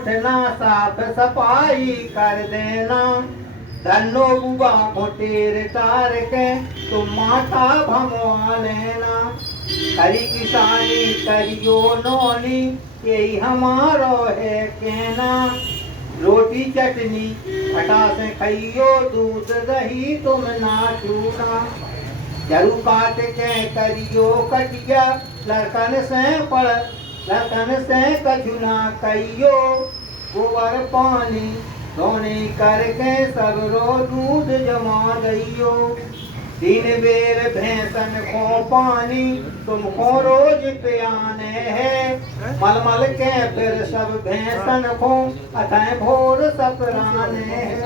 उठना साफ सफाई कर देना। धनो बुआ को टेर तार के तुम माथा भमवा लेना। हरी किसानी करियो नोनी यही हमारो है कहना। रोटी चटनी खटा से खाइयो दूध दही तुम ना छूना। जरू काट के करियो कटिया लड़कन से कछुना कहियो। गोबर पानी धोने करके सबरो दूध जमा दइयो। 3 बेर भैंसन को पानी तुमको रोज पियाने हैं। मलमल के फिर सब भैंसन को अतः भोर सपराने हैं।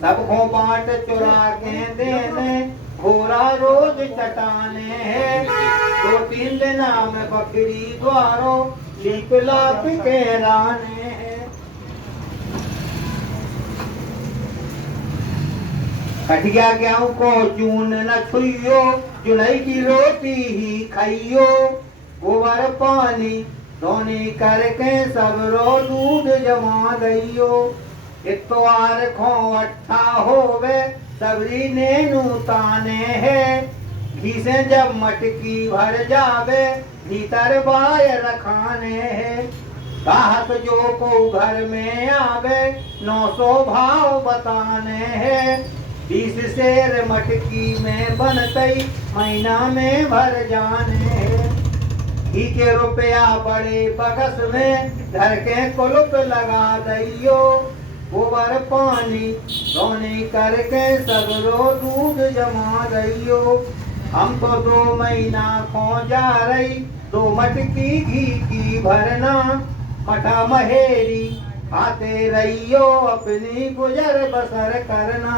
सबको बाट चुरा के देने घोड़ा रोज चटाने हैं। 2-3 दिन में बकरी द्वारो लीप लाप के राने हैं। कटिया गेहूं को चून न छुइयो जुनई की रोटी ही खाइयो। गोबर पानी धोने करके सबरो दूध जमा दइयो। इतवार को अट्ठा होवे सबरी ने नूताने है। घी से जब मटकी भर जावे भीतर बाय रखाने है। गाहक जो को घर में आवे 900 भाव बताने हैं। 20 शेर मटकी में बनतई महीना में भर जाने हैं। घी के रुपया बड़े बगस में धर के कुलुप लगा दइयो। गोबर पानी धोने करके सबरो दूध जमा दइयो। हम तो 2 महीना खो जा रही 2 मटकी घी की भरना। मठा महेरी खाते रहियो अपनी गुजर बसर करना।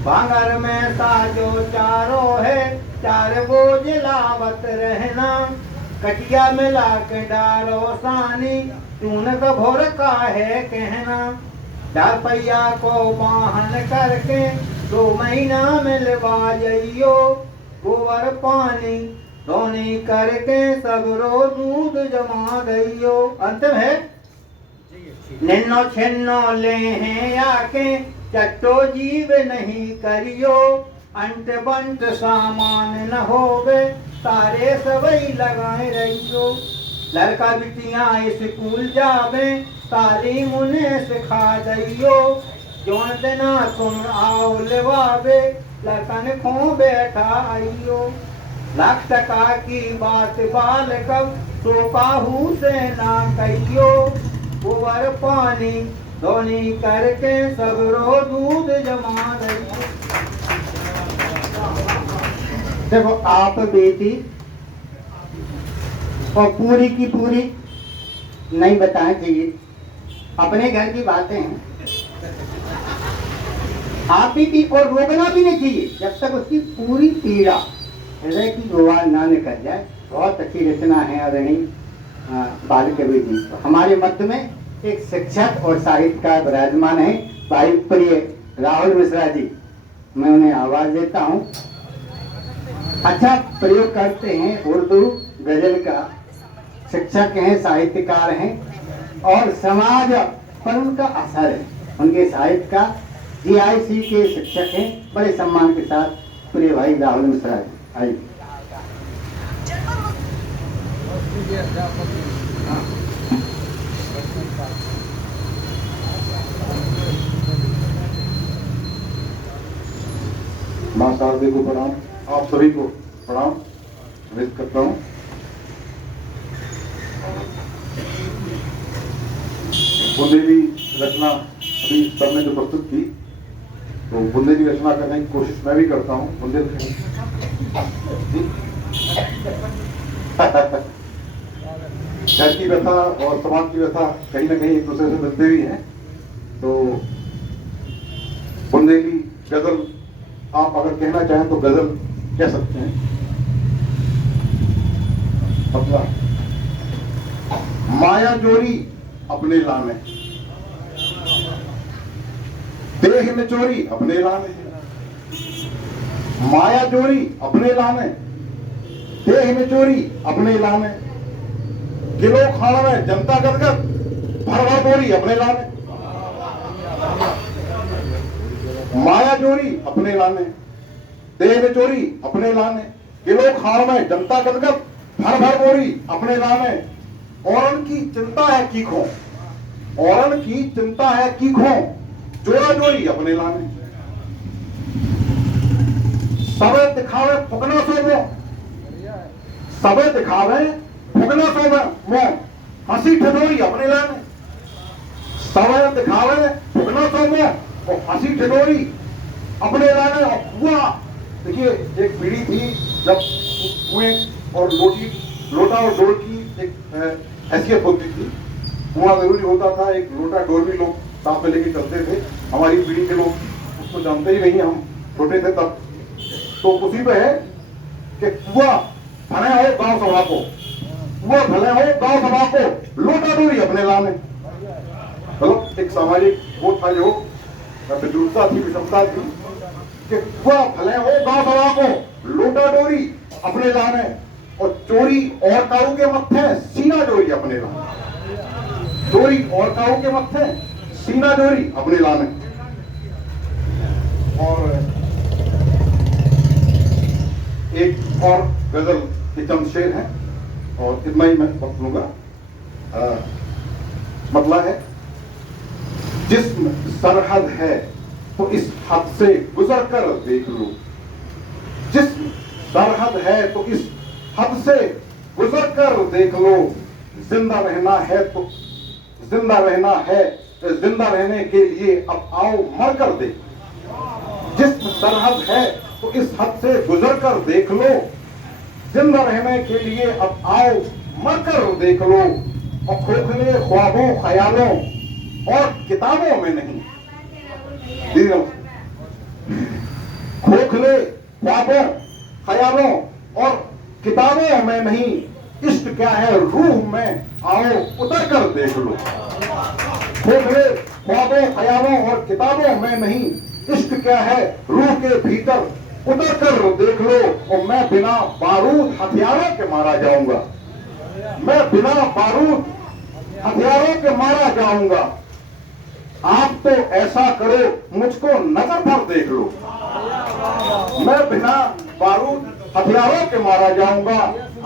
बांगर में साजो चारो है 4 बोझ लावत रहना। कटिया मिला के डालो सानी चून भोर का है कहना। 4 पहिया को वाहन करके 2 महीना मिलवा जइयो। गोबर पानी धोने करके सबरो दूध जमा दइयो। अंत में निन्नो छिन्नो ले हैं आके चट्टो जीव नहीं करियो। अंट बंट सामान न होवे सारे सबई लगाए रहियो। लड़का बिटियां स्कूल जावे तालीम उन्हें सिखा दइयो। जोन देना तुम आओ लेवावे लखन खो बैठा आइयो। 1,00,000 टका की बात बाल कब तो काहू से ना कहियो। गोबर पानी धोनी करके सबरो दूध जमा दइयो। देखो आप बेटी और पूरी की पूरी नहीं बताना चाहिए। अपने घर की बातें हैं आप ही की और रोकना भी नहीं चाहिए जब तक उसकी पूरी पीड़ा हृदय की गोवार ना निकल जाए। बहुत अच्छी रचना है अरणी बाल कवि जी। हमारे मध्य में एक शिक्षक और साहित्यकार विराजमान है भाई प्रिय राहुल मिश्रा जी। मैं उन्हें आवाज देता हूँ। अच्छा प्रयोग करते हैं उर्दू गजल का। शिक्षक हैं साहित्यकार हैं और समाज पर उनका असर है। उनके साहित्य का GIC के शिक्षक हैं। बड़े सम्मान के साथ प्रिय भाई राहुल मिश्रा जी आइए। माँ शारदे को प्रणाम। आप सभी को प्रणाम व्यक्त करता हूँ। बुंदेली रचना अभी सर ने जो प्रस्तुत की तो बुंदेली रचना करने की कोशिश मैं भी करता हूँ। बुंदेली घर की व्यथा और समाज की व्यथा कहीं ना कहीं एक दूसरे से मिलते भी हैं। तो बुंदेली गजल आप अगर कहना चाहें तो गजल कह सकते हैं। अपना माया जोरी अपने लाने देह में चोरी अपने लाने। माया जोरी अपने लाने देह में चोरी अपने लाने। किलो खाना में जनता गदगद भर भर बोरी अपने लाने, माया चोरी अपने लाने, देह चोरी अपने लाने, किलो खाड़ में जनता गदगद भर भर बोरी अपने लाने। औरन की चिंता है कीखों, औरन की चिंता है कीखों, जोड़ा जोड़ी अपने लाने। सबे दिखावे फुकना सो मो, सबे दिखावे फुकना सो मो, हंसी ठिठोरी अपने लाने। सबे दिखावे फुकना सो मो और हंसी ठिठोरी अपने लाने। और कुआं, देखिए एक पीढ़ी थी जब कुएं और लोटा और डोर की एक हैसियत होती थी। कुआं जरूरी होता था, एक लोटा डोर भी लोग साथ में लेके चलते थे। हमारी पीढ़ी के लोग उसको जानते ही नहीं, हम छोटे थे तब। तो उसी पे है कि कुआं भले हो गांव सभा को, कुआं भले हो गांव सभा को, लोटा डोरी अपने लाने। चलो एक सामाजिक वो था, जो विद्रुपता थी, विषमता थी कि कुआं भले हो गांव सभा को, लोटा डोरी अपने लाने। और चोरी और काऊ के मत्थे सीना डोरी अपने लाने, चोरी और काऊ के मत्थे सीना डोरी अपने लाने। और एक और गजल के चंद शेर हैं और इतना ही मैं वक्त लूंगा। मतलब है, जिस्म सरहद है तो इस हद से गुजर कर देख लो, जिस्म सरहद है तो इस हद से गुजर कर देख लो। जिंदा रहना है तो जिंदा रहना है, जिंदा रहने के लिए अब आओ मर कर देखो। जिस्म सरहद है तो इस हद से गुजर कर देख लो, जिंदा रहने के लिए अब आओ मर कर देख लो। और खोखले ख्वाबों ख्यालों और किताबों में नहीं, खोखले ख्वाबों ख्यालों और किताबों में नहीं, इश्क क्या है रूह में आओ उतर कर देख लो। खोखले ख्वाबों ख्यालों और किताबों में नहीं, इश्क क्या है रूह के भीतर उतर कर देख लो। और मैं बिना बारूद हथियारों के मारा जाऊंगा, मैं बिना बारूद हथियारों के मारा जाऊंगा। आप तो ऐसा करो मुझको नजर भर देख लो, मैं बिना बारूद हथियारों के मारा जाऊंगा।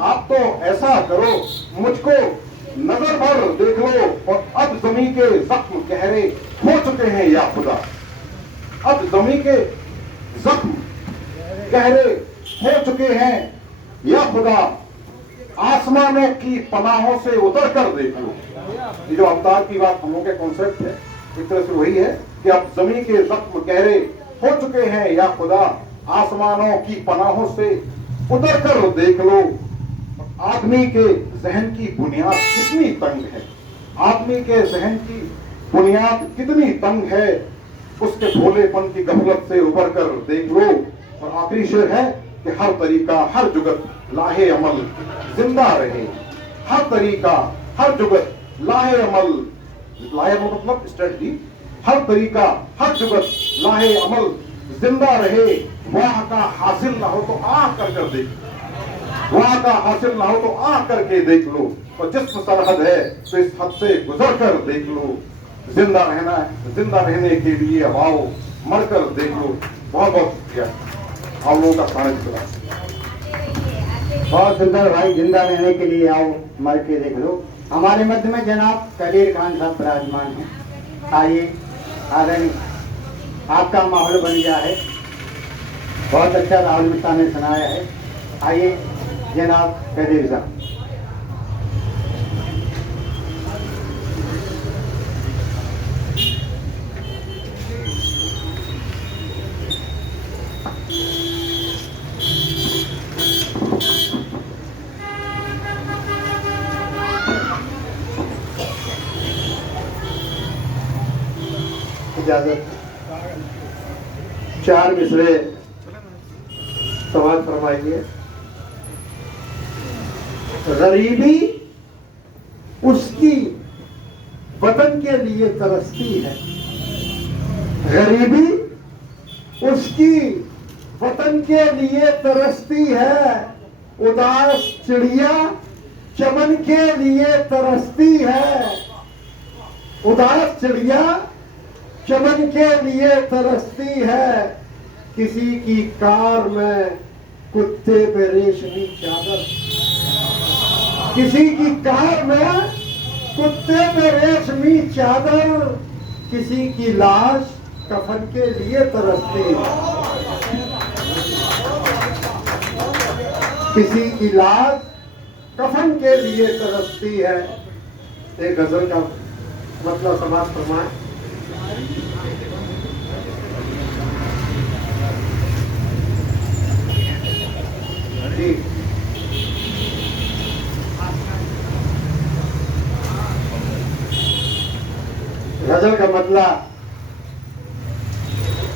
आप तो ऐसा करो मुझको नजर भर देख लो। और अब जमी के जख्म गहरे हो चुके हैं या खुदा, अब जमी के जख्म गहरे हो चुके हैं या खुदा। आसमानों की पनाहों से उतर कर देख लो। ये जो अवतार की बात हम लोग के कॉन्सेप्ट है, एक तरह से वही है कि अब जमीन के जख्म गहरे हो चुके हैं या खुदा, आसमानों की पनाहों से उतर कर देख लो। आदमी के जहन की बुनियाद कितनी तंग है, आदमी के जहन की बुनियाद कितनी तंग है, उसके भोलेपन की गफलत से उबर कर देख लो। और आखिरी शेर है कि हर तरीका हर जुगत लाहे अमल जिंदा रहे, हर तरीका हर जुगत लाहे अमल, लाहे अमल मतलब स्ट्रेटजी, हर तरीका हर जुगत लाहे अमल जिंदा रहे। वहां का हासिल ना हो तो आ कर देख, वहां का हासिल ना हो तो आ करके देख लो। और जिस्म सरहद है तो इस हद से गुजर कर देख लो। जिंदा रहना है, जिंदा रहने के लिए अब आओ मर कर देख लो। बहुत बहुत शुक्रिया आप लोगों का खाने चला। बहुत सुंदर भाई, जिंदा रहने के लिए आओ मर के देख लो। हमारे मध्य में जनाब कदीर खान साहब विराजमान हैं। आइए आदरणीय, आपका माहौल बन गया है, बहुत अच्छा राहुल मिश्रा ने सुनाया है। आइए जनाब कदीर साहब। इजाजत, चार मिसरे सवाल फरमाइए। गरीबी उसकी वतन के लिए तरसती है, गरीबी उसकी वतन के लिए तरसती है। उदास चिड़िया चमन के लिए तरसती है। उदास चिड़िया चमन के लिए तरसती है, किसी की कार में कुत्ते पे रेशमी चादर, किसी की कार में कुत्ते पे रेशमी चादर, किसी की लाश कफन के लिए तरसती है, किसी की लाश कफन के लिए तरसती है। एक गजल का मतलब समाज फरमाए। जी गजल का मतलब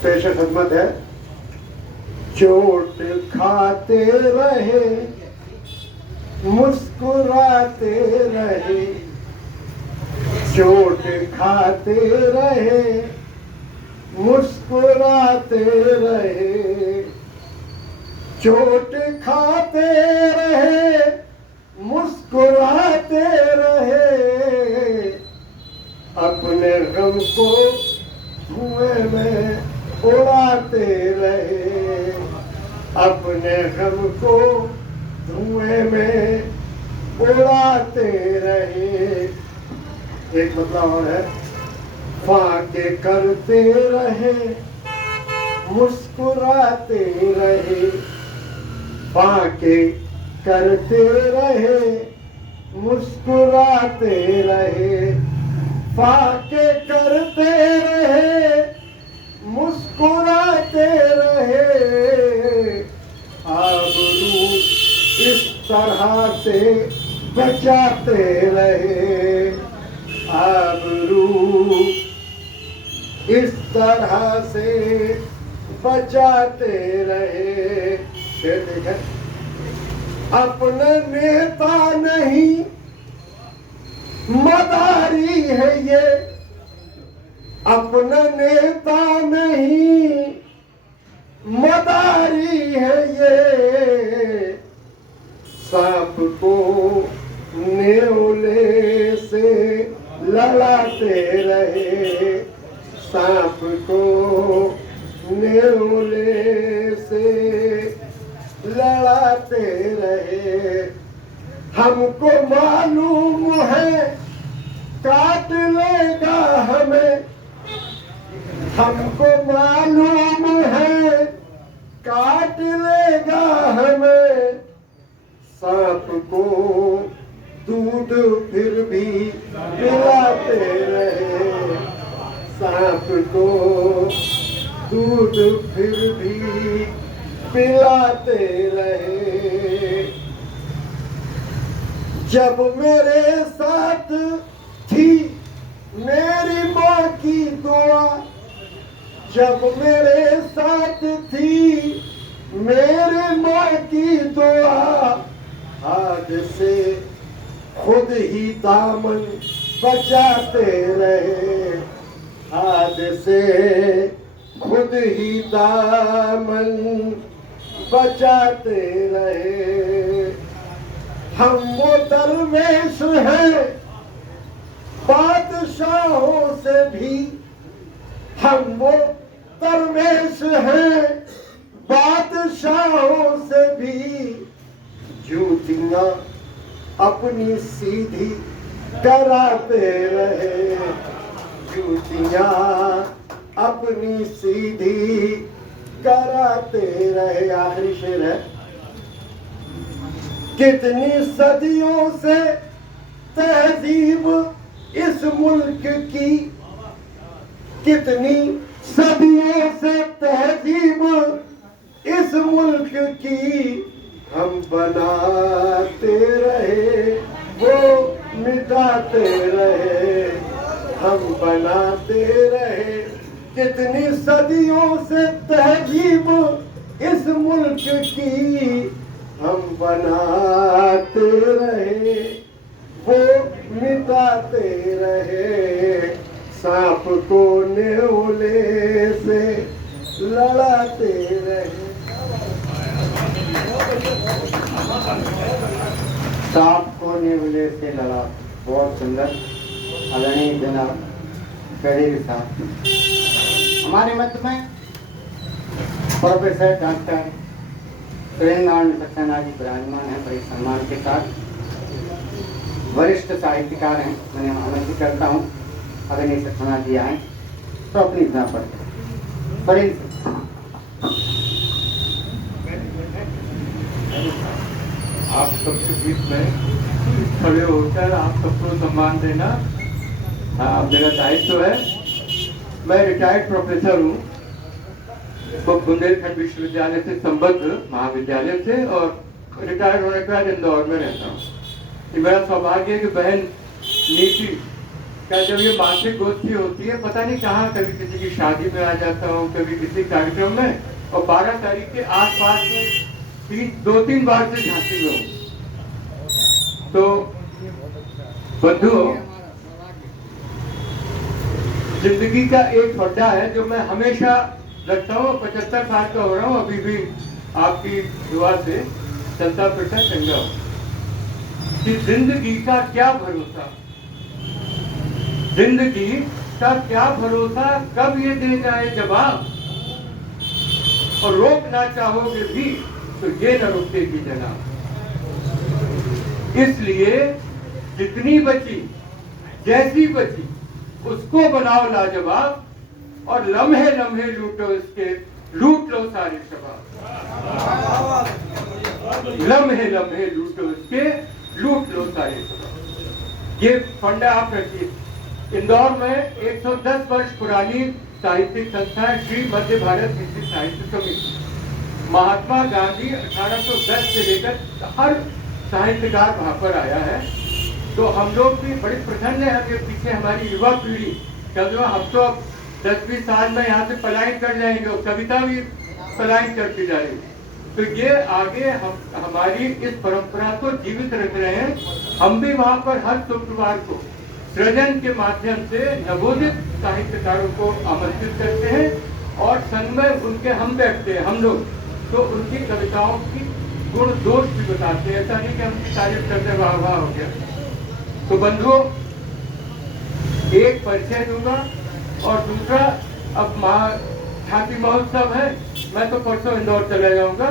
पेश खिदमत है। चोट खाते रहे मुस्कुराते रहे, चोट खाते रहे मुस्कुराते रहे, चोट खाते रहे मुस्कुराते रहे, अपने गम को धुएं में उड़ाते रहे, अपने गम को धुएं में उड़ाते रहे। एक मतलब और है, फाके करते रहे मुस्कुराते रहे, फाके करते रहे मुस्कुराते रहे, फाके करते रहे मुस्कुराते रहे, आबरू इस तरह से बचाते रहे, आबरू इस तरह से बचाते रहे। फिर देखें, अपना नेता नहीं मदारी है ये, अपना नेता नहीं मदारी है ये, सांप को नेवले से लड़ाते रहे, सांप को नेवले से लड़ाते रहे। हमको मालूम है काट लेगा हमें, हमको मालूम है काट लेगा हमें, सांप को दूध फिर भी पिलाते रहे, सांप को दूध फिर भी पिलाते रहे। जब मेरे साथ थी मेरी माँ की दुआ, जब मेरे साथ थी मेरी माँ की दुआ, आज से खुद ही दामन बचाते रहे, आज से खुद ही दामन बचाते रहे। हम वो दरवेश हैं बादशाहों से भी, हम वो दरवेश हैं बादशाहों से भी, जूतियां अपनी सीधी कराते रहे, जूतियां अपनी सीधी कराते रहे। आखिरी शेर है, कितनी सदियों से तहजीब इस मुल्क की, कितनी सदियों से तहजीब इस मुल्क की, हम बनाते रहे वो मिटाते रहे, हम बनाते रहे। कितनी सदियों से तहजीब इस मुल्क की, हम बनाते रहे वो मिटाते रहे, सांप को नेवले से लड़ाते रहे। सांप को नेवले से लड़ा, बहुत सुंदर। आदरणीय जनाब पेड़े के साथ में हमारे मध्य में प्रोफेसर डॉक्टर सुरेंद्र सक्सेना जी विराजमान हैं बड़े सम्मान के साथ। वरिष्ठ साहित्यकार हैं, मैं आमंत्रित करता हूँ अग्नि सक्सेना जी आए तो अपनी इतना पढ़ते। आप सबके बीच में खड़े होकर आप सबको सम्मान देना मेरा दायित्व है। मैं रिटायर्ड प्रोफेसर हूँ, बुंदेलखंड विश्वविद्यालय से संबद्ध महाविद्यालय से, और रिटायर्ड होने के बाद इंदौर में रहता हूँ। ये मेरा सौभाग्य है कि बहन नीति का जब ये मासिक गोष्ठी होती है, पता नहीं कहाँ, कभी किसी की शादी में आ जाता हूँ, कभी किसी कार्यक्रम में, और 12 तारीख के आसपास में 2-3 बार से झांसी में हूँ। तो बंधुओं, जिंदगी का एक फड्डा है जो मैं हमेशा रखता हूँ। 75 साल का हो रहा हूँ, अभी भी आपकी दुआ से चलता फिरता चंगा हूँ कि जिंदगी का क्या भरोसा, जिंदगी का क्या भरोसा, कब ये दे जाए जवाब, और रोकना चाहोगे भी तो ये न रुकेगी जनाब। इसलिए जितनी बची जैसी बची उसको बनाओ लाजवाब, और लम्हे लम्हे लूटो इसके, लूट लो सारे शबाब। लम्हे लम्हे लूटो इसके, लूट लो सारे शबाब। ये फंडा आप रखिए। इंदौर में 110 वर्ष पुरानी साहित्यिक संस्था है श्री मध्य भारत हिंदी साहित्य समिति। महात्मा गांधी 1810 से लेकर हर साहित्यकार वहां पर आया है। तो हम लोग भी बड़े प्रसन्न हैं कि पीछे हमारी युवा पीढ़ी, क्योंकि हम तो अब 10-20 साल में यहाँ से पलायन कर जाएंगे और कविता भी पलायन करती जाएगी। तो ये आगे हमारी इस परंपरा को जीवित रख रहे हैं। हम भी वहाँ पर हर शुक्रवार को सृजन के माध्यम से नवोदित साहित्यकारों को आमंत्रित करते हैं, और संग में उनके हम बैठते हैं हम लोग, तो उनकी कविताओं की गुण दोष भी बताते हैं। ऐसा नहीं कि हम तारीफ करते वाह वाह हो गया। तो बंधुओं, एक परिचय दूंगा, और दूसरा अब झांसी महोत्सव है, मैं तो परसों इंदौर चला जाऊंगा,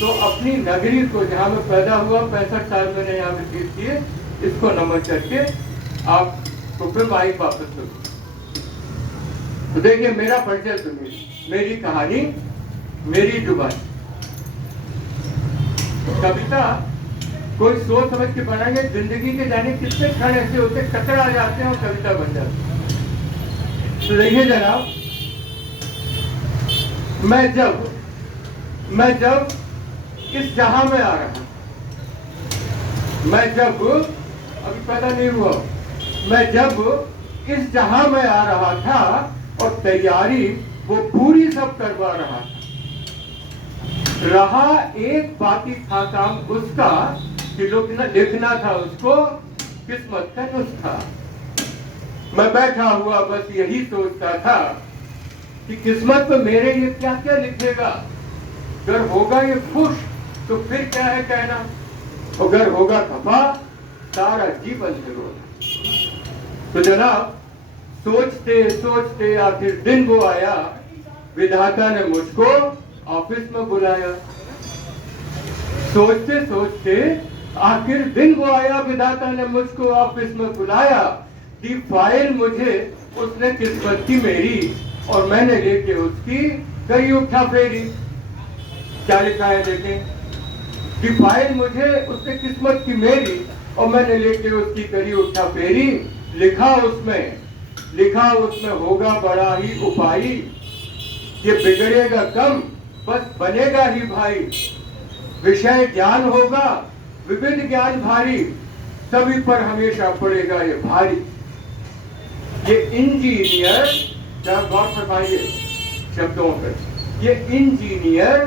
तो अपनी नगरी को जहाँ मैं पैदा हुआ, 65 साल मैंने यहाँ व्यतीत किए, इसको नमन करके आप तो फिर माइक वापस लो। तो देखिए, मेरा परिचय सुनिए, मेरी कहानी, मेरी जुबान। कविता कोई सोच समझ के बनाएंगे। जिंदगी के जाने कितने क्षण ऐसे होते टकरा जाते हैं और कविता बन जाती है। तो देखिए जनाब, मैं जब इस जहां में आ रहा, मैं जब अभी पैदा नहीं हुआ, मैं जब इस जहां में आ रहा था, और तैयारी वो पूरी सब करवा रहा था। रहा एक बाकी था काम उसका, कि लिखना था उसको किस्मत का नुस्खा। मैं बैठा हुआ बस यही सोचता था कि किस्मत में मेरे लिए क्या क्या लिखेगा। अगर होगा ये खुश तो फिर क्या है कहना, अगर होगा खफा सारा जीवन जरूर। तो जनाब, सोचते सोचते आखिर दिन वो आया, विधाता ने मुझको ऑफिस में बुलाया। सोचते सोचते आखिर दिन वो आया, विधाता ने मुझको ऑफिस में बुलाया। दी फाइल मुझे उसने किस्मत की मेरी, और मैंने लेके उसकी करी उठा फेरी। क्या लिखा है देखें, दी फाइल मुझे उसने किस्मत की मेरी, और मैंने लेके उसकी करी उठा फेरी। लिखा उसमें होगा बड़ा ही उपाई, ये बिगड़ेगा कम बस बनेगा ही भाई। विषय ज्ञान होगा विविध ज्ञान भारी, सभी पर हमेशा पड़ेगा ये भारी। ये इंजीनियर, क्या गौर फरमाइए शब्दों पर, ये इंजीनियर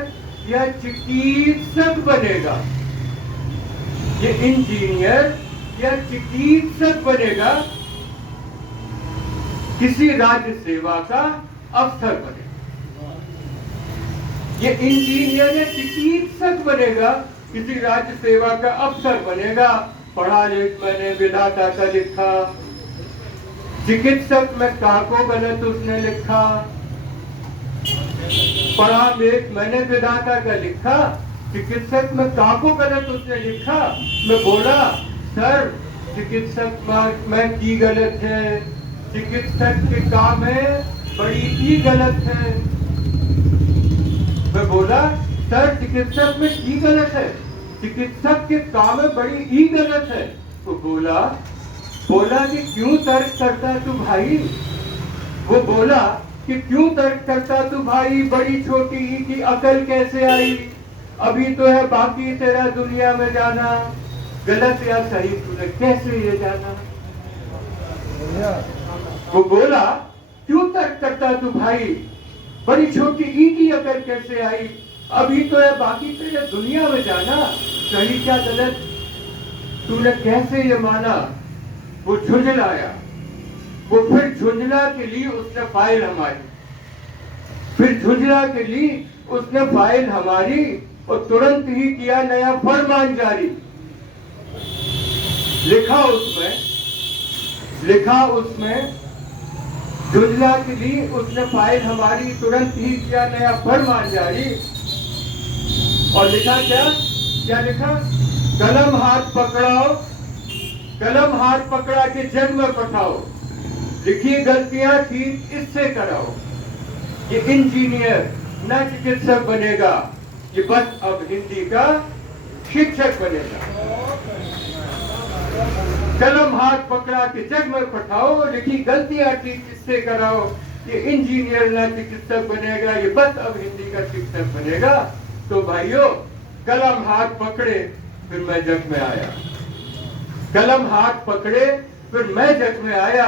या चिकित्सक बनेगा, ये इंजीनियर या चिकित्सक बनेगा, किसी राज्य सेवा का अफसर बनेगा। ये इंजीनियर या चिकित्सक बनेगा, किसी राज्य सेवा का अफसर बनेगा। पढ़ा लिख मैंने विधाता का लिखा, चिकित्सक में का को गलत उसने लिखा, पढ़ा मैंने विधाता का लिखा, चिकित्सक में का को गलत उसने लिखा। मैं बोला सर चिकित्सक में की गलत है, चिकित्सक के काम में बड़ी ई गलत है। मैं बोला सर चिकित्सक में की गलत है, चिकित्सक के काम में बड़ी ई गलत है। तो बोला कि क्यों तर्क करता तू भाई, वो बोला कि क्यों तर्क करता तू भाई, बड़ी छोटी ई की अकल कैसे आई, अभी तो है बाकी तेरा दुनिया में जाना, गलत या सही तूने कैसे ये जाना। वो बोला क्यों तर्क करता तू भाई, बड़ी छोटी ई की अकल कैसे आई, अभी तो है बाकी तेरे दुनिया में जाना, सही क्या गलत तूने कैसे ये माना। वो झुंझलाया, वो फिर झुंझला के लिए उसने फाइल हमारी, फिर झुंझला के लिए उसने फाइल हमारी और तुरंत ही किया नया फरमान जारी। लिखा उसमें झुंझला के लिए उसने फाइल हमारी, तुरंत ही किया नया फरमान जारी। और लिखा क्या लिखा, कलम हाथ पकड़ाओ, कलम हाथ पकड़ा के जग में पठाओ, लिखी गलतियां ठीक इससे कराओ। ये इंजीनियर न चिकित्सक बनेगा, ये बस अब हिंदी का शिक्षक बनेगा। कलम हाथ पकड़ा के जग में पठाओ, लिखी गलतियां ठीक इससे कराओ, ये इंजीनियर न चिकित्सक बनेगा, ये बस अब हिंदी का शिक्षक बनेगा। तो भाइयों कलम हाथ पकड़े फिर मैं जग में आया, कलम हाथ पकड़े फिर मैं जग में आया,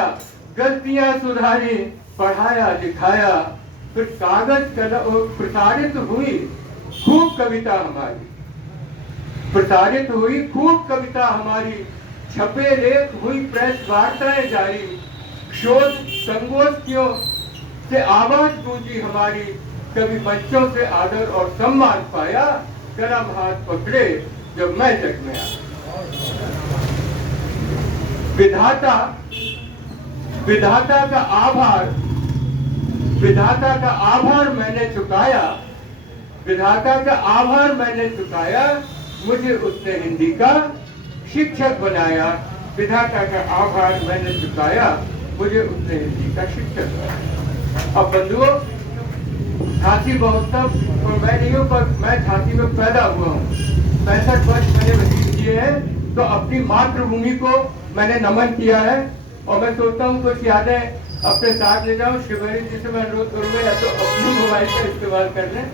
गलतियां सुधारी, पढ़ाया लिखाया, फिर कागज प्रसारित हुई खूब कविता हमारी, प्रसारित हुई खूब कविता हमारी, छपे लेख हुई प्रेस वार्ताएं जारी, शोध संगोष्ठियों से आवाज गूंजी हमारी, कभी बच्चों से आदर और सम्मान पाया, कलम हाथ पकड़े जब मैं जग में आया। विधाता का आभार मैंने चुकाया, विधाता का आभार मैंने चुकाया, मुझे उसने हिंदी का शिक्षक बनाया। विधाता का आभार मैंने चुकाया, मुझे उसने हिंदी का शिक्षक बनाया। अब बंधुओं झांसी महोत्सव और मैं नहीं हूँ, पर मैं झांसी में पैदा हुआ हूँ, 65 वर्ष मैंने व्यतीत किए हैं, तो अपनी मातृभूमि को मैंने नमन किया है। और मैं सोचता हूँ कुछ यादें अपने साथ ले जाऊँ। शिवहरी जी से मैं अनुरोध करूंगा या तो अपने मोबाइल का इस्तेमाल कर लें,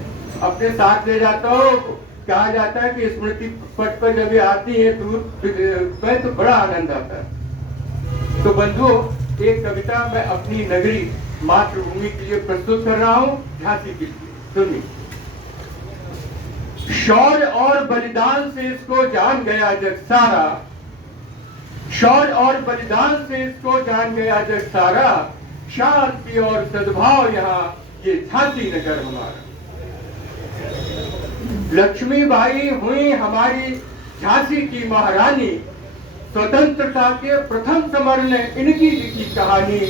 अपने साथ ले जाता हूँ। कहा जाता है कि स्मृति पट पर जब ये आती है दूर में तो बड़ा आनंद आता है। तो बंधुओं एक कविता मैं अपनी नगरी मातृभूमि के लिए प्रस्तुत कर रहा हूँ, झांसी के लिए। सुनिए। शौर्य और बलिदान से इसको जान गया जग सारा, शौर्य और बलिदान से इसको जान गया जग सारा, शांति और सद्भाव यहाँ ये झांसी नगर हमारा। लक्ष्मीबाई हुई हमारी झांसी की महारानी, स्वतंत्रता के प्रथम समर ने इनकी लिखी कहानी,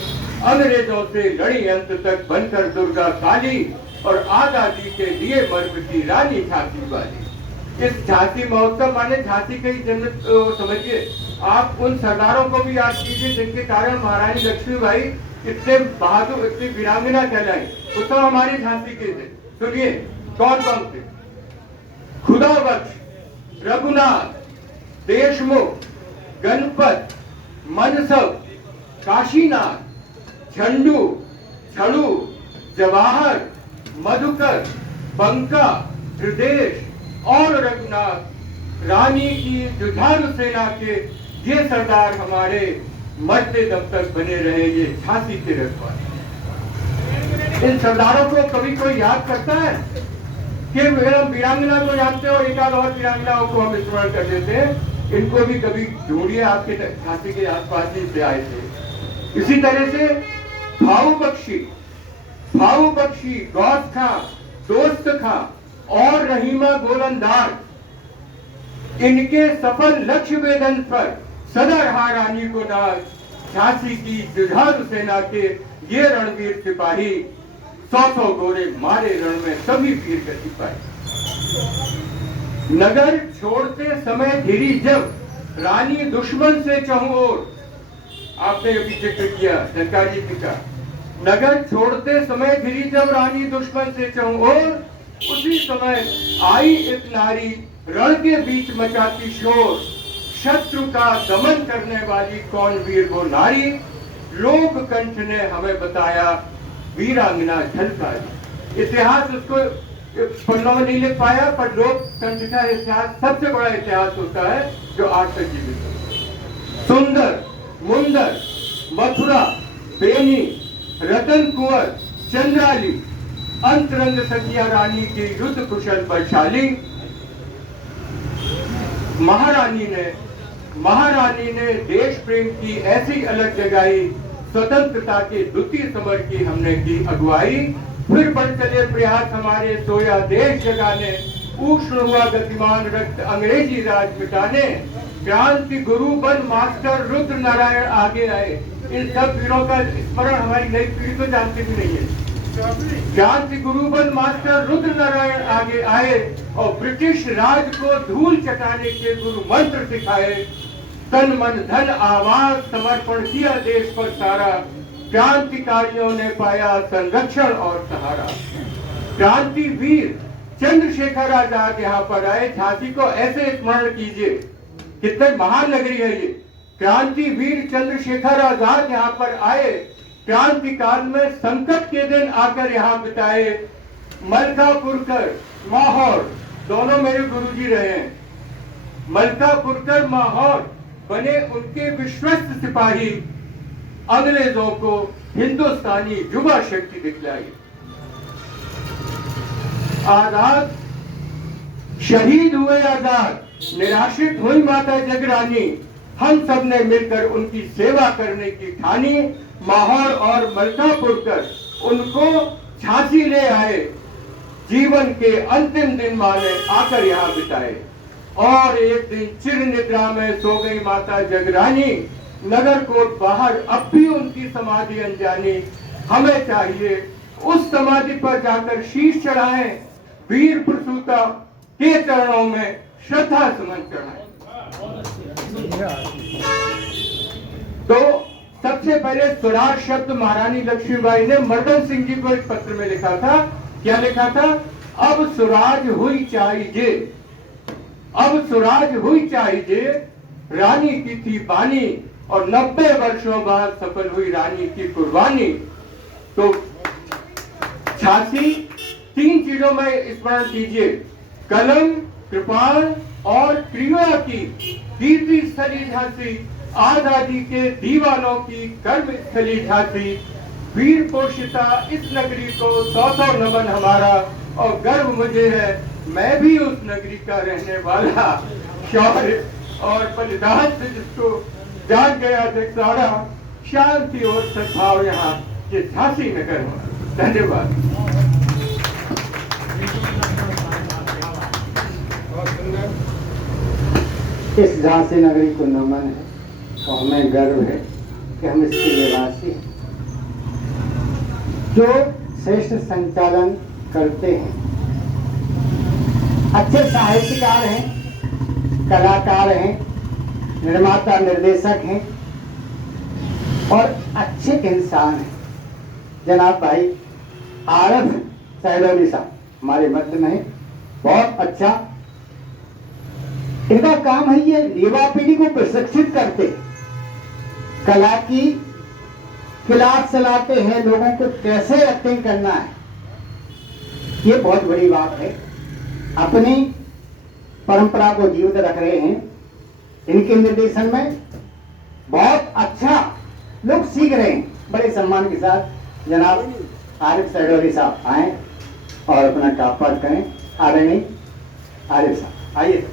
अंग्रेजों से लड़ी अंत तक बनकर दुर्गा काली, और आजादी के लिए मर्द की रानी झांसी वाली। इस झांसी महोत्सव माने झांसी का ही जन्म समझिए। आप उन सरदारों को भी याद कीजिए जिनके कारण महारानी लक्ष्मीबाई इतने बहादुर, इतनी वीरांगना कहलाई। वो तो हमारी झांसी के थे। सुनिए कौन कौन थे। खुदा बख्श, रघुनाथ, देशमुख, गणपत, मनसब, काशीनाथ, झंडू, झड़ू, जवाहर, मधुकर, बंका, हृदेश और रघुनाथ, रानी की जुझारू सेना के ये सरदार हमारे मरते दम तक बने रहे, ये झांसी के रखवाले। इन सरदारों को कभी कोई याद करता है कि हम वीरांगना को जानते हैं और एक आध और वीरांगनाओं को हम स्मरण कर देते हैं। इनको भी कभी ढूंढिए, आपके झांसी के आसपास ही से आए थे। इसी तरह से भाऊ बख्शी, गौस खां, दोस्त खां और रहीमा गोलंदाज, इनके सफल लक्ष्य वेदन पर सदा रहा रानी को नाज। झांसी की जुझारू सेना के ये रणवीर सिपाही 100 घोड़े मारे रण में सभी वीर गति पाए। नगर छोड़ते समय घिरी जब रानी दुश्मन से चहुं ओर, आपने अभी जिक्र किया जानकारी जी का, नगर छोड़ते समय घिरी जब रानी दुश्मन से चहुं ओर, उसी समय आई एक नारी रण के बीच मचाती शोर, शत्रु का दमन करने वाली कौन वीर वो नारी, लोक कंठ ने हमें बताया वीरांगना झलकारी। इतिहास उसको पन्नों में नहीं लिख पाया, पर लोक कंठ का इतिहास सबसे बड़ा इतिहास होता है जो आज तक जीवित है। सुंदर, मुंदर, मथुरा, बेनी, रतन कुंवर, चंद्राली, अंतरंग सखिया रानी की युद्ध कुशल बलशाली। महारानी ने देश प्रेम की ऐसी अलग जगाई, स्वतंत्रता के द्वितीय समर की हमने की अगुवाई। फिर बढ़ चले प्रयास हमारे सोया देश जगाने, उष्ण हुआ गतिमान रक्त अंग्रेजी राज मिटाने। क्रांति गुरु बन मास्टर रुद्र नारायण आगे आए। इन सब वीरों का स्मरण हमारी नई पीढ़ी तो जानती भी नहीं है। क्रांति गुरु बन मास्टर रुद्र नारायण आगे आए और ब्रिटिश राज को धूल चटाने के गुरु मंत्र सिखाए। तन मन धन आवाज समर्पण किया देश पर सारा, क्रांतिकारियों ने पाया संरक्षण और सहारा। क्रांति वीर चंद्रशेखर आजाद यहाँ पर आए। झांसी को ऐसे स्मरण कीजिए, कितने महान नगरी है ये। क्रांति वीर चंद्रशेखर आजाद यहाँ पर आए, क्रांति काल में संकट के दिन आकर यहाँ बिताए। मलकापुरकर, माहौर दोनों मेरे गुरुजी रहे हैं। मलकापुरकर, माहौर बने उनके विश्वस्त सिपाही, अंग्रेजों को हिंदुस्तानी युवा शक्ति दिखलाई। आजाद शहीद हुए आजाद, निराशित हुई माता जगरानी। हम सब ने मिलकर उनकी सेवा करने की ठानी। माहौर और मलकापुरकर उनको झांसी ले आए, जीवन के अंतिम दिन माने आकर यहाँ बिताए। और एक दिन चिर निद्रा में सो गई माता जगरानी, नगर कोट बाहर अब भी उनकी समाधि अनजानी। हमें चाहिए उस समाधि पर जाकर शीश चढ़ाएं, वीर प्रसूता के चरणों में श्रद्धा सुमन चढ़ाएं। तो सबसे पहले स्वराज शब्द महारानी लक्ष्मीबाई ने मर्दन सिंह जी को एक पत्र में लिखा था। क्या लिखा था? अब स्वराज हुई चाहिए, अब स्वराज हुई चाहिए, रानी की थी बानी और 90 वर्षों बाद सफल हुई रानी की कुर्बानी। तो झांसी 3 चीजों में स्मरण कीजिए, कलम, कृपाण और क्रिया की कीर्ति स्थली झांसी, आजादी के दीवानों की कर्म स्थली झांसी। वीर पोषिता इस नगरी को 100 नमन हमारा, और गर्व मुझे है मैं भी उस नगरी का रहने वाला। शौर्य और बलिदान से जिसको जान गया जगसारा, शांति और सद्भाव यहाँ ये झांसी नगर में। धन्यवाद। इस झांसी नगरी को नमन है और हमें गर्व है कि हम इसके निवासी हैं। जो श्रेष्ठ संचालन करते हैं, अच्छे साहित्यकार हैं, कलाकार हैं, निर्माता निर्देशक हैं और अच्छे इंसान हैं। जनाब भाई आरफ सहलोली साहब हमारे मध्य में हैं, बहुत अच्छा इनका काम है। ये युवा पीढ़ी को प्रशिक्षित करते, कला की क्लास चलाते हैं, लोगों को कैसे एक्टिंग करना है, ये बहुत बड़ी बात है। अपनी परंपरा को जीवित रख रहे हैं। इनके निर्देशन में बहुत अच्छा लोग सीख रहे हैं। बड़े सम्मान के साथ जनाब आरिफ सहलोली साहब आए और अपना कापाट करें। आदरणीय आरिफ साहब आइए।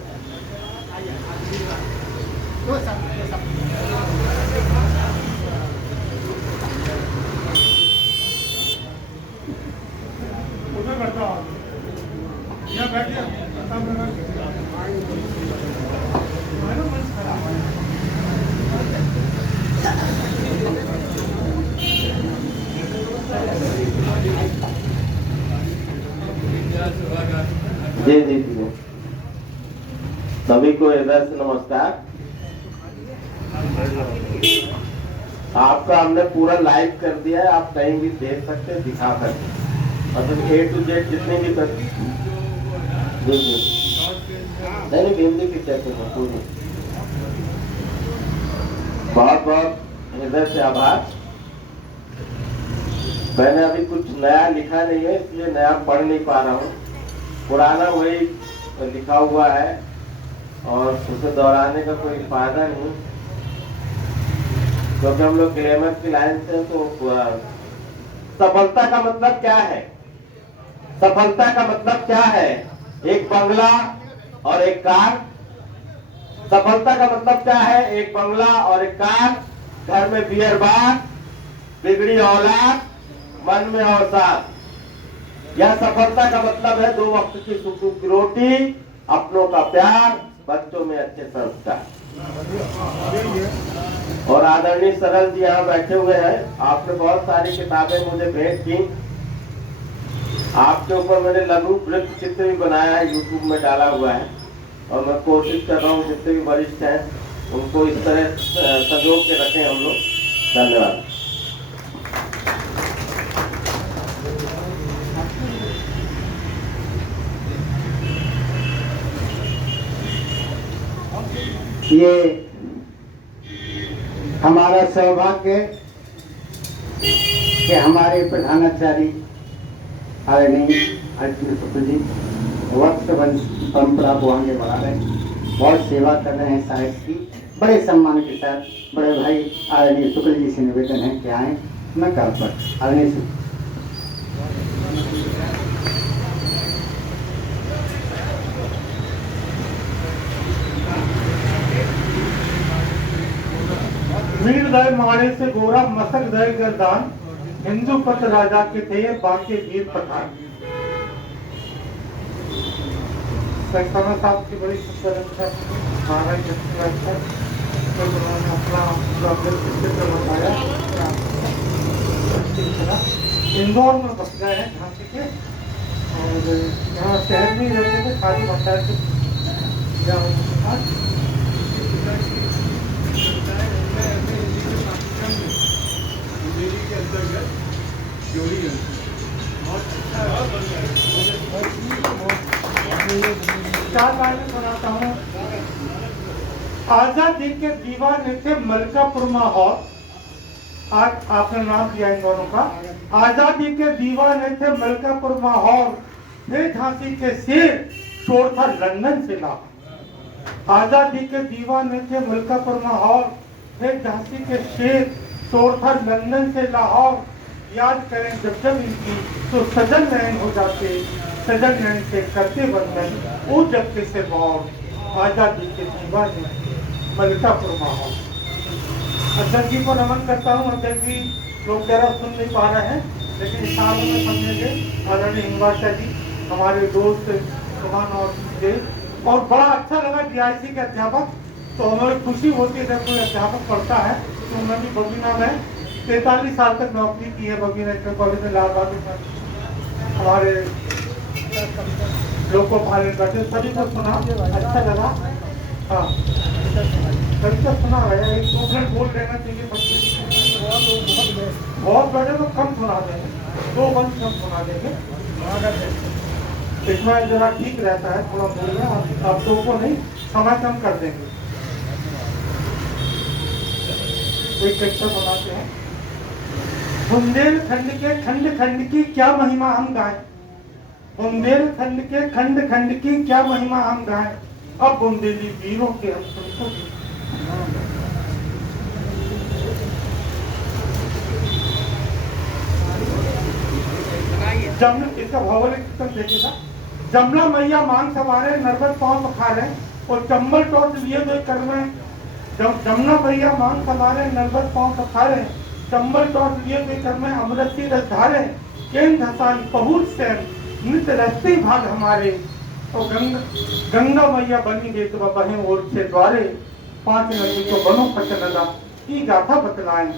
जी जी जी, सभी को हृदय से नमस्कार। आपका हमने पूरा लाइव कर दिया है, आप कहीं भी देख सकते हैं, दिखा सकते हैं, मतलब A to Z जितने भी कर जी जी नहीं हिंदी पिक्चर के पूरी। बहुत बहुत हृदय से आभार। मैंने अभी कुछ नया लिखा नहीं है, इसलिए नया पढ़ नहीं पा रहा हूँ, पुराना वही लिखा हुआ है और उसे दोहराने का कोई फायदा नहीं, क्योंकि हम लोग ग्लैमर की लाइन से। तो सफलता का मतलब क्या है? सफलता का मतलब क्या है? एक बंगला और एक कार। सफलता का मतलब क्या है? एक बंगला और एक कार, घर में बियर बार, बिगड़ी औलाद, मन में अवसाद। यह सफलता का मतलब है 2 वक्त की सुख की रोटी, अपनों का प्यार, बच्चों में अच्छे संस्कार। और आदरणीय सरल जी यहाँ बैठे हुए हैं, आपने बहुत सारी किताबें मुझे भेंट की। आपके ऊपर मैंने लघु वृत्त चित्र भी बनाया है, यूट्यूब में डाला हुआ है, और मैं कोशिश कर रहा हूँ जितने भी वरिष्ठ हैं उनको इस तरह संजो के रखें हम लोग। धन्यवाद। ये हमारा सौभाग्य कि हमारे प्रधानाचार्य आदरणीय अर्जुन शुक्ल जी वक्त परंपरा को आगे बढ़ा रहे हैं, बहुत सेवा कर रहे हैं साहित्य की। बड़े सम्मान के साथ बड़े भाई आदरणीय शुक्ल जी से निवेदन है कि आए नकार पर। आदरणीय वीर दय मारे से गोरा मसक दय गर्दान, हिंदू पत राजा के थे बाके वीर पठान। सरकाना साहब की बड़ी सुंदर अच्छा महाराज अच्छा तो उन्होंने अपना चित्र बताया। इंदौर में बस गए हैं झांसी के, और यहाँ शहर में रहते थे, खाली भंडार के चार लाइनें सुनाता हूँ। आजादी के दीवाने थे मलकापुर माहौल। आज आपने नाम दिया इन दोनों का। आजादी के दीवाने थे मलकापुर माहौल, थे झांसी के शेर, शोर था लंदन से लाहौर। आजादी के दीवाने थे मलकापुर माहौल, थे झांसी के शेर, शोर था लंदन से लाहौर। याद करें जब जब इनकी तो सजन नयन हो जाते, सजन नयन से करते बंधन, वो जब के से मौत। आजादी के दीवाने मलकापुर माहौल। अध्यक्ष जी को नमन करता हूँ। अध्यक्ष जी लोग जरा सुन नहीं पा रहे हैं, लेकिन साल में समझेंगे। आदरणीय हिंगवाचा जी हमारे दोस्त सुमन और देव, और बड़ा अच्छा लगा DIC के अध्यापक। तो हमें खुशी होती है जब कोई अध्यापक पढ़ता है। तो मैं भी बबीना में 43 साल तक नौकरी की है, बबीना इंटर कॉलेज में लाल बहादुर में। हमारे लोग को पालन करते सभी को सुना, अच्छा लगा। हाँ कविता सुना है, 1-2 मिनट बोल लेना चाहिए बच्चे। बहुत बड़े तो कम सुना देंगे, 2 बंद कम सुना देंगे। इसमें जरा ठीक रहता है थोड़ा बोलना, आप 2 को नहीं, समय कम कर देंगे। कोई कविता बनाते हैं। बुंदेलखंड के खंड खंड की क्या महिमा हम गाएं, बुंदेलखंड के खंड खंड की क्या महिमा हम गाएं, अब बुंदेली वीरों के हम तुमको इसका भौगोलिक चित्रण देखिएगा। जमला मैया मांग सवारे, नरबत पांव पखारे, और चंबल टॉर्च लिए हुए कर में। जमुना मैया मांग सवारे, नरबत पांव पखारे, चंबल टॉर्च लिए हुए कर में, अमृति रस धारे, केन धसान पहुँच से नित रहते भाग हमारे। और गंगा मैया बनी गई तो बहें ओर से द्वारे, 5 नदी को बनो पचनदा की गाथा बतलाएं,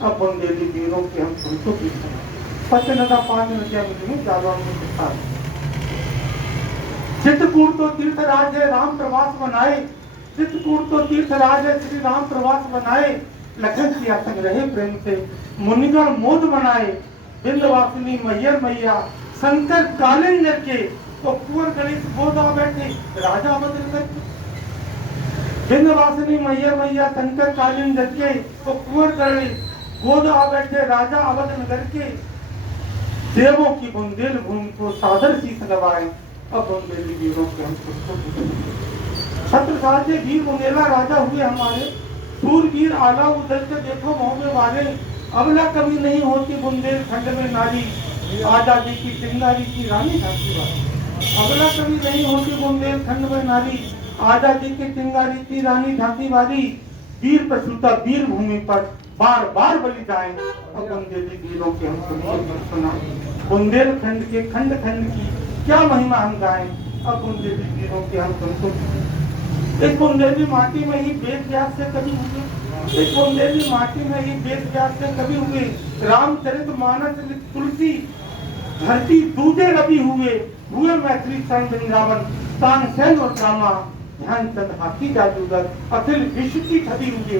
अब बुंदेली वीरों के हम तुमको की पचनदा 5 नदियां मिली जालौन के साथ। चित्रकूट तो तीर्थराज है, राम प्रवास बनाए। चित्रकूट तो तीर्थराज है, श्री राम प्रवास बनाए। लखन सिया संग रहे प्रेम से, मुनिगण मोद बनाए। विंध्यवासिनी मैयर मैया, शंकर कालिंगर के, तो कुंवर गणेश गोदा बैठे राजा बदल करके। विंध्यवासिनी मैयर मैया, शंकर कालिंगर के, तो कुंवर गणेश गोदा बैठे राजा अवध नगर के। देवों की बुंदेल भूमि को सादर शीश नवाए, अब बुंदेली वीरों के हम छत्रसाल से वीर बुंदेला राजा हुए हमारे। सूरवीर आला उधर के देखो मोहबे वाले, अबला कभी नहीं होती बुंदेलखंड में नारी, आजादी की चिंगारी की रानी झांसी वाली। अबला कभी नहीं होती बुंदेलखंड में नारी, आजादी की चिंगारी की रानी झांसी वाली। वीर प्रसूता वीर भूमि पर बार बार बलि जाए, अब बुंदेली वीरों के हम सुना। बुंदेलखंड के खंड खंड की क्या महिमा हम गाएं, अब बुंदेली वीरों के हम तुमको। इस बुंदेली माटी में ही वेद व्यास से कभी हुए, इस बुंदेली माटी में ही वेद व्यास से कभी हुए। रामचरित मानस लिख तुलसी, धरती दूजे रवि हुए मैथिली सन वृंदावन। तानसेन और रामा, ध्यानचंद हाथी जादूगर, अखिल विश्व की छवि हुए।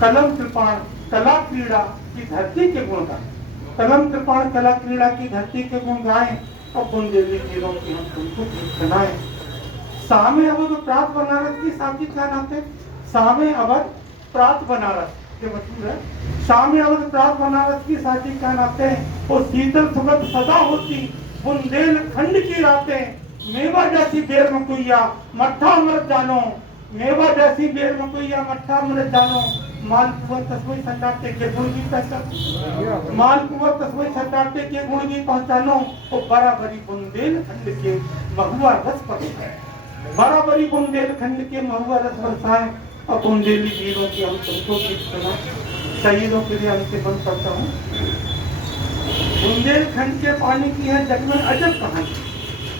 कलम कृपाण कला क्रीड़ा की धरती के गुण गाएं, कलम कृपाण कला क्रीड़ा की धरती के गुण गाएं, और बुंदेली वीरों की हम तुमको सुनाएं। सामे अवध प्रात बनारस की साकी क्या नाते, सामे अवध प्रात बनारस के मशहूर है। सामे अवध प्रात बनारस की साकी क्या नाते, वो शीतल सुगंध सदा होती बुंदेलखंड की रातें। मेवा जैसी बेर मकुइया मट्ठा अमृत जानो, मेवा जैसी बेर मकुइया मट्ठा अमृत जानो। मालपुआ तस्वीर सटाटे के गुण की पहचान, मालपुआ तस्वीर सटाटे के गुण की पहचानो। वो बराबरी बुंदेलखंड के महुआ रस बरसाए, बराबरी बुंदेलखंड के महुआ रस बरसाए, और बुंदेली वीरों की हम तुमको गीत सुना। शहीदों के लिए हमसे बंद करता हूँ। बुंदेलखंड के पानी की है जग में अजब कहानी,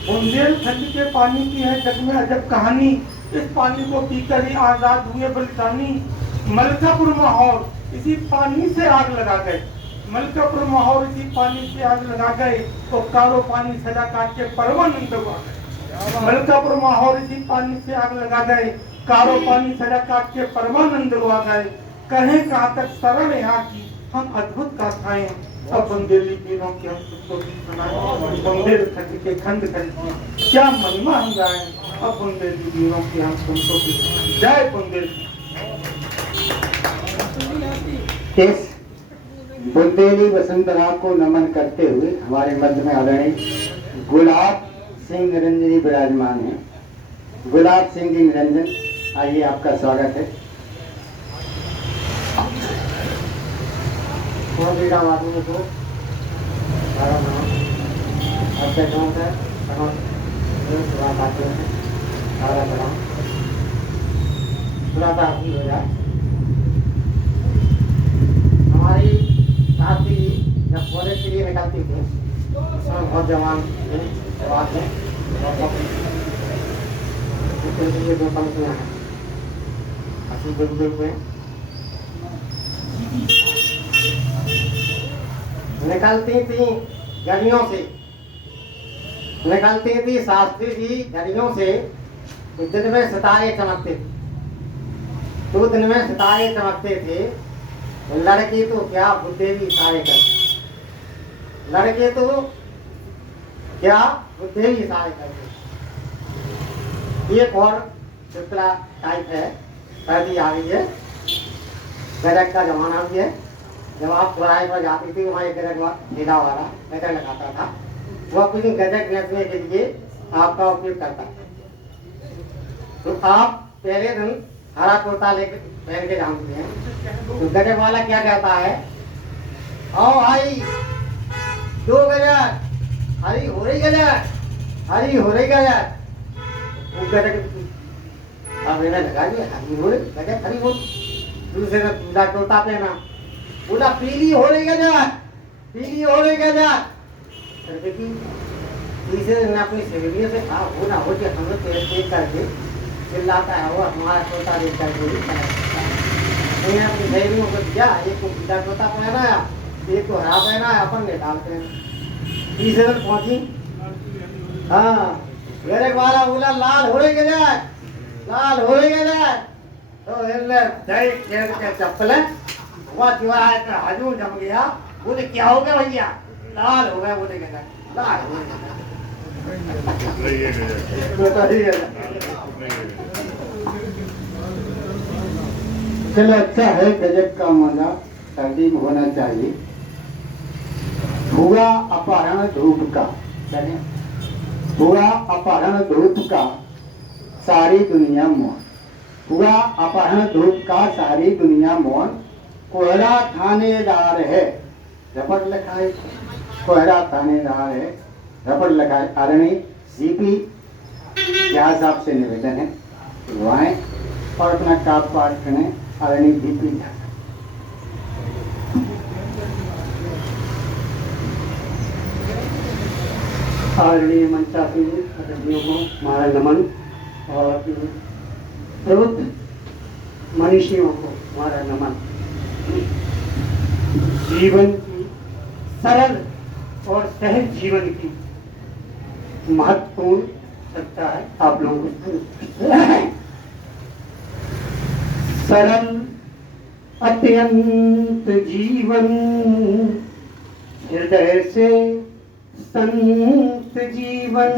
बुंदेलखंड के पानी की है जग में अजब कहानी। इस पानी को पीकर ही आजाद हुए बलिदानी। मलकापुर माहौल इसी पानी से आग लगा गए, मलकापुर माहौल इसी पानी से आग लगा गए, तो कारो पानी सजा काट के परमानंद हुआ। मलकापुर माहौल इसी पानी से आग लगा गए, कारो पानी सजा काट के परमानंद हुआ गए। कहें कहाँ तक सरल यहाँ की हम अद्भुत गाथाएं, और बुंदेली वीरों की हम तुमको सुनाएं। बुंदेलखंड के खंड खंड की क्या महिमा हम गाएं, और बुंदेली वीरों की हम तुमको सुनाएं। जय बुंदेली। इस बुंदेली वसुंधरा को नमन करते हुए हमारे मध्य में आदरणीय गुलाब सिंह निरंजनी विराजमान है। गुलाब सिंह जी निरंजन, आइए आपका स्वागत है। आदमी को हमारी साथी जब कॉलेज के लिए निकलती थी, उसमें बहुत जवान बात है, दो पंक्तियाँ हैं। अस्सी हुए निकलती थी गलियों से, निकलती थी शास्त्री जी गलियों से। दिन में सितारे चमकते थे, तो दिन में सितारे चमकते थे। लड़के तो क्या बुद्धे भी इशारे करते, लड़के तो क्या बुद्धे भी इशारे करते। एक और चित्रा टाइप है, सर्दी आ गई है, गजक का जमाना भी है। जब आप बुराई पर जाती थी, वहाँ एक गजक ढीला वाला गजक लगाता था, वो अपनी गजक बेचने के लिए आपका उपयोग करता था। तो आप पहले दिन हरा कुर्ता लेकर पहन के जानते हैं, तो गजक वाला क्या कहता है, आओ भाई 2 गजक, हरी हो रही गजक, हरी हो रही गजक। वो गजक अब मैंने लगा दिया, हरी हो रही गजक, हरी हो। दूसरे ने पीला कुर्ता पहना, बोला पीली हो रही गजक, पीली हो रही गजक। तीसरे दिन अपनी सहेलियों से कहा, हो ना हो कि हम लोग देख करके चिल्लाता है, वो हमारा तोता देख करके भी अपनी सहेलियों को दिया, एक को पीला तोता पहनाया, एक को हरा पहनाया, अपन ने डालते हैं। तीसरे दिन पहुंची, हाँ मेरे वाला बोला लाल हो रही जाए, लाल हो रही जाए तो એટલે જઈ ખેર के चप्पल हुआ जुआ है तो हजूर जम गया। बोले क्या हो गया भैया? लाल हो गया। बोले क्या लाल हो गया। चलो अच्छा है, गजब का मजा सर्दी में होना चाहिए। हुआ अपहरण धूप का, हुआ अपहरण धूप का सारी दुनिया मौन, हुआ अपहरण धूप का सारी दुनिया मौन। कोहरा थानेदार है, रपट लिखा है, कोहरा थानेदार है, रपट लिखा है। आदरणीय सीपी झा साहब से निवेदन है आए और अपना काप पाठ करें। आदरणीय सीपी झा। आदरणीय मंचासीन अतिथियों को हमारा नमन और प्रबुद्ध मनीषियों को हमारा नमन। जीवन की सरल और सहज जीवन की महत्वपूर्ण सत्ता है आप लोगों को। सरल अत्यंत जीवन हृदय से संत जीवन,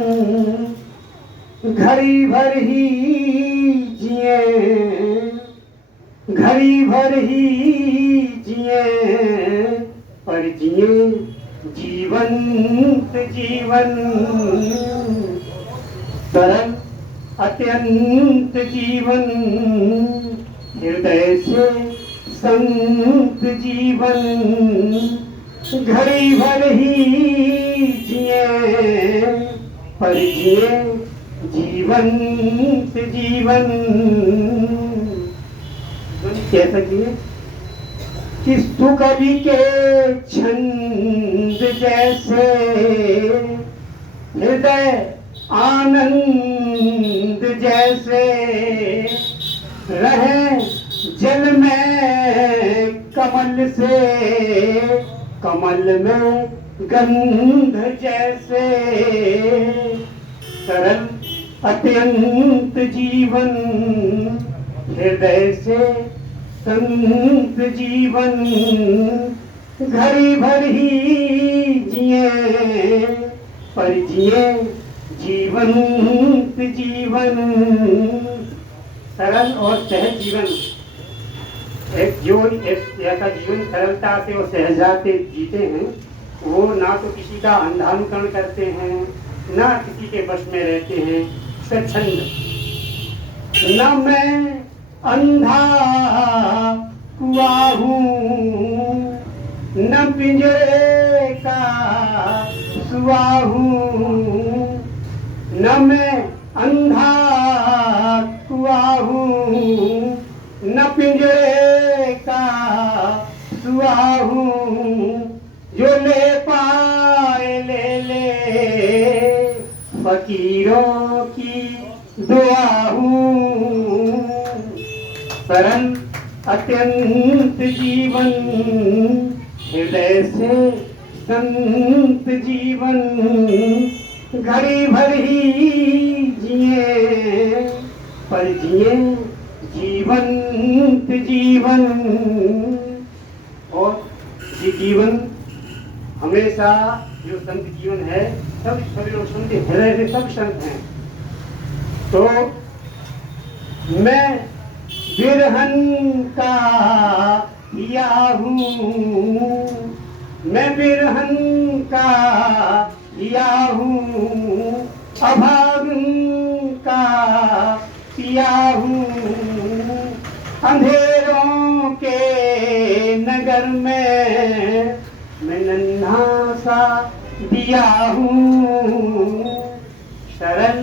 घड़ी भर ही जिए, घड़ी भर ही जिए, पर जिए जीवंत जीवन। सरल अत्यंत जीवन हृदय से संत जीवन, घड़ी भर ही जिए, पर जिए जीवंत जीवन। कैसा जिए कि सुकवि के छंद जैसे, हृदय आनंद जैसे, रहे जल में कमल से, कमल में गंध जैसे। सरल अत्यंत जीवन हृदय से संत जीवन, घड़ी भर ही जिए, पर जिए जीवंत जीवन। सरल और सहज जीवन, एक जो ऐसा जीवन सरलता से और सहजता से जीते हैं, वो ना तो किसी का अंधानुकरण करते हैं, ना किसी के वश में रहते हैं। स्वच्छंद, न मैं अंधा हुआ हूँ, न पिंजरे का सुआ हूँ, न मैं अंधा हुआ हूँ, न पिंजरे का सुआ हूँ। जो ले पाए ले ले, फकीरों की दुआ हूँ। सरल अत्यंत जीवन हृदय से संत जीवन, घड़ी भर ही जिए, पर जिए जीवंत जीवन। और ये जीवन हमेशा जो संत जीवन है, सब सभी लोग सुनते, हृदय से सब संत हैं। तो मैं बिरहन का हिया हूँ, मैं बिरहन का हिया हूँ, अभागन का पिया हूँ। अंधेरों के नगर में मैं नन्हा सा दिया हूँ। सरल